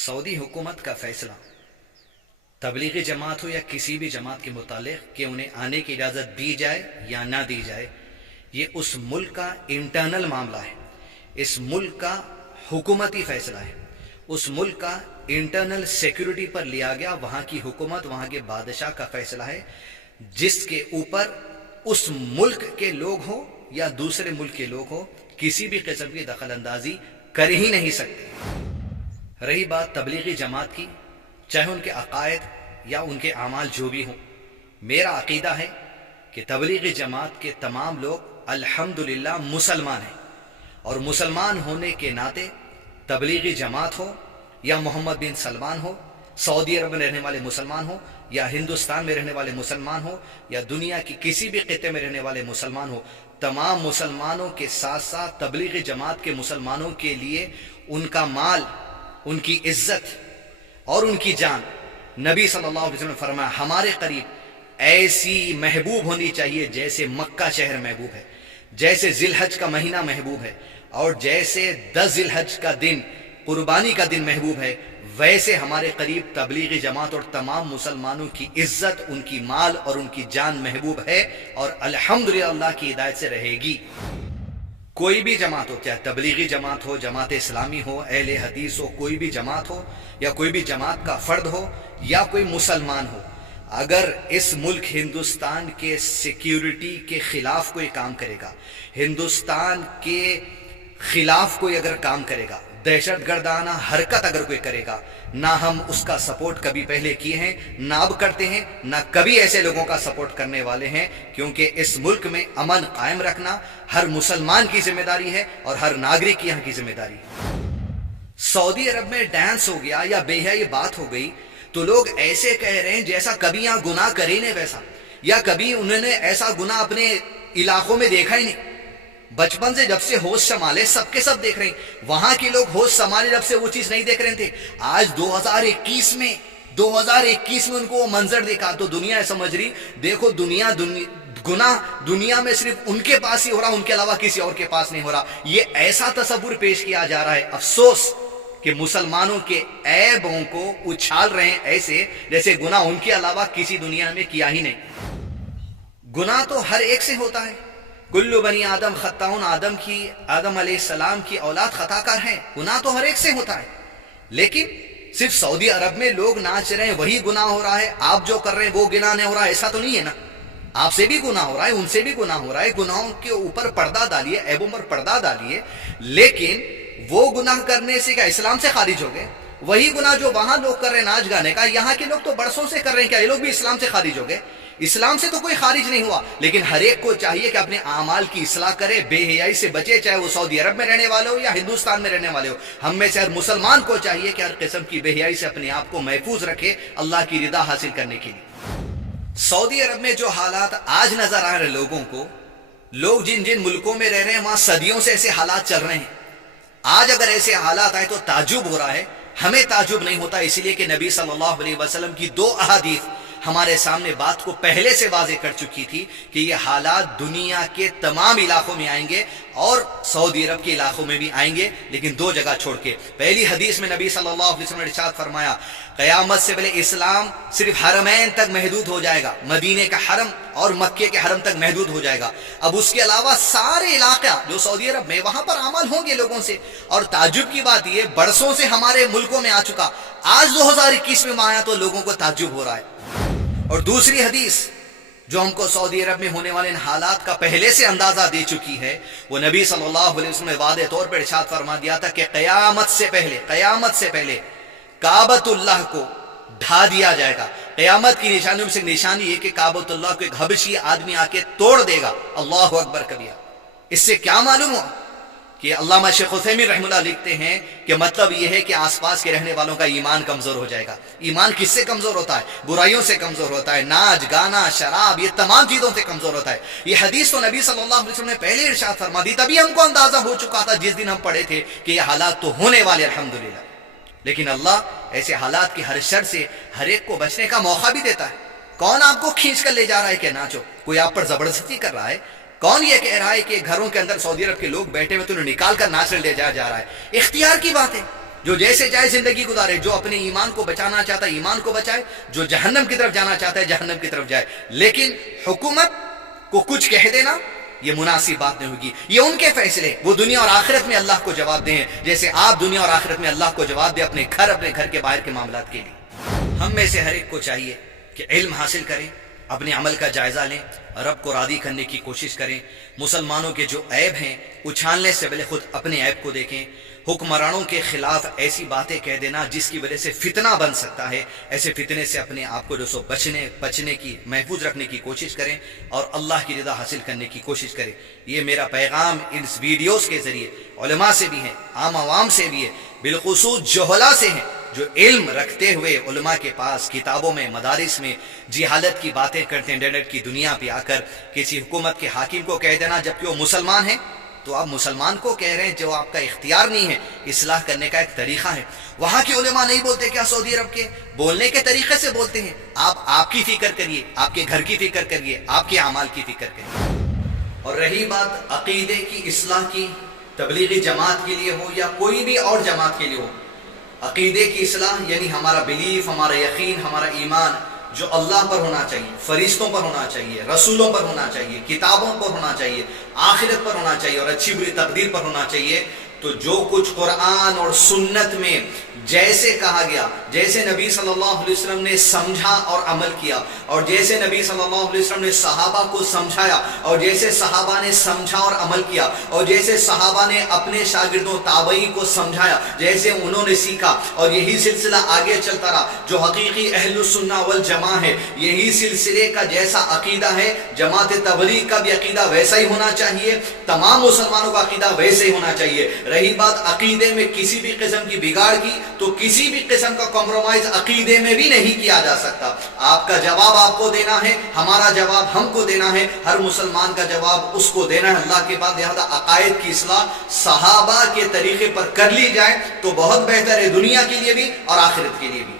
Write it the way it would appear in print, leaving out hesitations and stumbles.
سعودی حکومت کا فیصلہ تبلیغی جماعت ہو یا کسی بھی جماعت کے متعلق کہ انہیں آنے کی اجازت دی جائے یا نہ دی جائے، یہ اس ملک کا انٹرنل معاملہ ہے، اس ملک کا حکومتی فیصلہ ہے، اس ملک کا انٹرنل سیکیورٹی پر لیا گیا وہاں کی حکومت، وہاں کے بادشاہ کا فیصلہ ہے، جس کے اوپر اس ملک کے لوگ ہوں یا دوسرے ملک کے لوگ ہوں کسی بھی قسم کی دخل اندازی کر ہی نہیں سکتے۔ رہی بات تبلیغی جماعت کی، چاہے ان کے عقائد یا ان کے اعمال جو بھی ہوں، میرا عقیدہ ہے کہ تبلیغی جماعت کے تمام لوگ الحمدللہ مسلمان ہیں، اور مسلمان ہونے کے ناطے تبلیغی جماعت ہو یا محمد بن سلمان ہو، سعودی عرب میں رہنے والے مسلمان ہو یا ہندوستان میں رہنے والے مسلمان ہو یا دنیا کی کسی بھی خطے میں رہنے والے مسلمان ہو، تمام مسلمانوں کے ساتھ ساتھ تبلیغی جماعت کے مسلمانوں کے لیے ان کا مال، ان کی عزت اور ان کی جان، نبی صلی اللہ علیہ وسلم نے فرمایا ہمارے قریب ایسی محبوب ہونی چاہیے جیسے مکہ شہر محبوب ہے، جیسے ذی الحج کا مہینہ محبوب ہے، اور جیسے 10 ذی الحج کا دن قربانی کا دن محبوب ہے، ویسے ہمارے قریب تبلیغی جماعت اور تمام مسلمانوں کی عزت، ان کی مال اور ان کی جان محبوب ہے، اور الحمدللہ اللہ کی ہدایت سے رہے گی۔ کوئی بھی جماعت ہو، چاہے تبلیغی جماعت ہو، جماعت اسلامی ہو، اہل حدیث ہو، کوئی بھی جماعت ہو یا کوئی بھی جماعت کا فرد ہو یا کوئی مسلمان ہو، اگر اس ملک ہندوستان کے سیکیورٹی کے خلاف کوئی کام کرے گا، ہندوستان کے خلاف کوئی اگر کام کرے گا، دہشت گردانہ حرکت اگر کوئی کرے گا، نہ ہم اس کا سپورٹ کبھی پہلے کیے ہیں، نہ اب کرتے ہیں، نہ کبھی ایسے لوگوں کا سپورٹ کرنے والے ہیں، کیونکہ اس ملک میں امن قائم رکھنا ہر مسلمان کی ذمہ داری ہے اور ہر ناگرک کی یہاں کی ذمہ داری ہے۔ سعودی عرب میں ڈانس ہو گیا یا بے حیائی بات ہو گئی تو لوگ ایسے کہہ رہے ہیں جیسا کبھی یہاں گناہ کرے نہیں ویسا، یا کبھی انہوں نے ایسا گناہ اپنے علاقوں میں دیکھا ہی نہیں۔ بچپن سے جب سے ہوش سنبھالے سب کے سب دیکھ رہے ہیں، وہاں کے لوگ ہوش سنبھالے جب سے وہ چیز نہیں دیکھ رہے تھے، آج 2021 میں ان کو وہ منظر دیکھا تو دنیا سمجھ رہی دیکھو گناہ دنیا میں صرف ان کے پاس ہی ہو رہا، ان کے علاوہ کسی اور کے پاس نہیں ہو رہا۔ یہ ایسا تصور پیش کیا جا رہا ہے، افسوس کہ مسلمانوں کے عیبوں کو اچھال رہے ہیں ایسے جیسے گناہ ان کے علاوہ کسی دنیا میں کیا ہی نہیں۔ گناہ تو ہر ایک سے ہوتا ہے، کل بنی آدم خطاؤن، آدم علیہ السلام کی اولاد خطا کار ہیں، گناہ تو ہر ایک سے ہوتا ہے، لیکن صرف سعودی عرب میں لوگ ناچ رہے ہیں وہی گناہ ہو رہا ہے، آپ جو کر رہے ہیں وہ گناہ نہیں ہو رہا، ایسا تو نہیں ہے نا۔ آپ سے بھی گناہ ہو رہا ہے، ان سے بھی گناہ ہو رہا ہے، گناہوں کے اوپر پردہ ڈالیے، عیبوں پر پردہ ڈالیے، لیکن وہ گناہ کرنے سے کیا اسلام سے خارج ہو گئے؟ وہی گناہ جو وہاں لوگ کر رہے ہیں ناچ گانے کا، یہاں کے لوگ تو برسوں سے کر رہے ہیں، کیا یہ لوگ بھی اسلام سے خارج ہو گئے؟ اسلام سے تو کوئی خارج نہیں ہوا، لیکن ہر ایک کو چاہیے کہ اپنے اعمال کی اصلاح کرے، بے حیائی سے بچے، چاہے وہ سعودی عرب میں رہنے والے ہو یا ہندوستان میں رہنے والے ہو۔ ہم میں سے ہر مسلمان کو چاہیے کہ ہر قسم کی بے حیائی سے اپنے آپ کو محفوظ رکھے اللہ کی رضا حاصل کرنے کے لیے۔ سعودی عرب میں جو حالات آج نظر آ رہے لوگوں کو، لوگ جن جن ملکوں میں رہ رہے ہیں وہاں صدیوں سے ایسے حالات چل رہے ہیں، آج اگر ایسے حالات آئے تو تعجب ہو رہا ہے۔ ہمیں تعجب نہیں ہوتا، اس لیے کہ نبی صلی اللہ علیہ وسلم کی 2 احادیث ہمارے سامنے بات کو پہلے سے واضح کر چکی تھی کہ یہ حالات دنیا کے تمام علاقوں میں آئیں گے اور سعودی عرب کے علاقوں میں بھی آئیں گے، لیکن 2 جگہ چھوڑ کے۔ پہلی حدیث میں نبی صلی اللہ علیہ وسلم نے ارشاد فرمایا قیامت سے پہلے اسلام صرف حرمین تک محدود ہو جائے گا، مدینے کا حرم اور مکے کے حرم تک محدود ہو جائے گا، اب اس کے علاوہ سارے علاقہ جو سعودی عرب میں وہاں پر عمل ہوں گے لوگوں سے۔ اور تعجب کی بات یہ برسوں سے ہمارے ملکوں میں آ چکا، آج 2021 میں آیا تو لوگوں کو تعجب ہو رہا ہے۔ اور دوسری حدیث جو ہم کو سعودی عرب میں ہونے والے ان حالات کا پہلے سے اندازہ دے چکی ہے، وہ نبی صلی اللہ علیہ وسلم نے واضح طور پر ارشاد فرما دیا تھا کہ قیامت سے پہلے کعبۃ اللہ کو ڈھا دیا جائے گا۔ قیامت کی نشانیوں میں سے نشانی ہے کہ کعبۃ اللہ کو ایک حبشی آدمی آ کے توڑ دے گا۔ اللہ اکبر کبیرہ۔ اس سے کیا معلوم ہوا کہ علامہ شیخ عثیمین رحمہ اللہ لکھتے ہیں کہ مطلب یہ ہے کہ آس پاس کے رہنے والوں کا ایمان کمزور ہو جائے گا۔ ایمان کس سے کمزور ہوتا ہے؟ برائیوں سے کمزور ہوتا ہے، ناچ گانا شراب یہ تمام چیزوں سے کمزور ہوتا ہے۔ یہ حدیث تو نبی صلی اللہ علیہ وسلم نے پہلے ارشاد فرما دی، تبھی ہم کو اندازہ ہو چکا تھا جس دن ہم پڑھے تھے کہ یہ حالات تو ہونے والے الحمدللہ۔ لیکن اللہ ایسے حالات کی ہر شر سے ہر ایک کو بچنے کا موقع بھی دیتا ہے۔ کون آپ کو کھینچ کر لے جا رہا ہے کہ ناچو؟ کوئی آپ پر زبردستی کر رہا ہے؟ کون یہ کہہ رہا ہے کہ گھروں کے اندر سعودی عرب کے لوگ بیٹھے ہوئے تو انہیں نکال کر ناچ لے جا رہا ہے؟ اختیار کی بات ہے، جو جیسے چاہے زندگی گزارے، جو اپنے ایمان کو بچانا چاہتا ہے ایمان کو بچائے، جو جہنم کی طرف جانا چاہتا ہے جہنم کی طرف جائے، لیکن حکومت کو کچھ کہہ دینا یہ مناسب بات نہیں ہوگی. یہ ان کے فیصلے، وہ دنیا اور آخرت میں اللہ کو جواب دیں، جیسے آپ دنیا اور آخرت میں اللہ کو جواب دیں اپنے گھر کے باہر کے معاملات کے لیے. ہم میں سے ہر ایک کو چاہیے کہ علم حاصل کریں، اپنے عمل کا جائزہ لیں، رب کو راضی کرنے کی کوشش کریں. مسلمانوں کے جو عیب ہیں اچھالنے سے پہلے خود اپنے عیب کو دیکھیں. حکمرانوں کے خلاف ایسی باتیں کہہ دینا جس کی وجہ سے فتنہ بن سکتا ہے، ایسے فتنے سے اپنے آپ کو جو سو بچنے کی، محفوظ رکھنے کی کوشش کریں اور اللہ کی رضا حاصل کرنے کی کوشش کریں. یہ میرا پیغام اس ویڈیوز کے ذریعے علماء سے بھی ہے، عام عوام سے بھی ہے، بالخصوص جہلا سے ہیں جو علم رکھتے ہوئے علماء کے پاس کتابوں میں، مدارس میں جہالت کی باتیں کرتے ہیں. انٹرنیٹ کی دنیا پہ آ کر کسی حکومت کے حاکم کو کہہ دینا جبکہ وہ مسلمان ہیں، تو آپ مسلمان کو کہہ رہے ہیں جو آپ کا اختیار نہیں ہے. اصلاح کرنے کا ایک طریقہ ہے. وہاں کے علماء نہیں بولتے کیا سعودی عرب کے؟ بولنے کے طریقے سے بولتے ہیں. آپ کی فکر کریے، آپ کے گھر کی فکر کریے، آپ کے اعمال کی فکر کریے. اور رہی بات عقیدے کی اصلاح کی، تبلیغی جماعت کے لیے ہو یا کوئی بھی اور جماعت کے لیے ہو، عقیدے کی اصلاح یعنی ہمارا بلیف، ہمارا یقین، ہمارا ایمان جو اللہ پر ہونا چاہیے، فرشتوں پر ہونا چاہیے، رسولوں پر ہونا چاہیے، کتابوں پر ہونا چاہیے، آخرت پر ہونا چاہیے اور اچھی بری تقدیر پر ہونا چاہیے. تو جو کچھ قرآن اور سنت میں جیسے کہا گیا، جیسے نبی صلی اللہ علیہ وسلم نے سمجھا اور عمل کیا، اور جیسے نبی صلی اللہ علیہ وسلم نے صحابہ کو سمجھایا، اور جیسے صحابہ نے سمجھا اور عمل کیا، اور جیسے صحابہ نے اپنے شاگردوں تابعین کو سمجھایا، جیسے انہوں نے سیکھا، اور یہی سلسلہ آگے چلتا رہا. جو حقیقی اہل السنہ والجماع ہے، یہی سلسلے کا جیسا عقیدہ ہے، جماعت تبلیغ کا بھی عقیدہ ویسا ہی ہونا چاہیے، تمام مسلمانوں کا عقیدہ ویسے ہی ہونا چاہیے. رہی بات عقیدے میں کسی بھی قسم کی بگاڑ کی، تو کسی بھی قسم کا کمپرومائز عقیدے میں بھی نہیں کیا جا سکتا. آپ کا جواب آپ کو دینا ہے، ہمارا جواب ہم کو دینا ہے، ہر مسلمان کا جواب اس کو دینا ہے اللہ کے بعد. لہذا عقائد کی اصلاح صحابہ کے طریقے پر کر لی جائے تو بہت بہتر ہے، دنیا کے لیے بھی اور آخرت کے لیے بھی.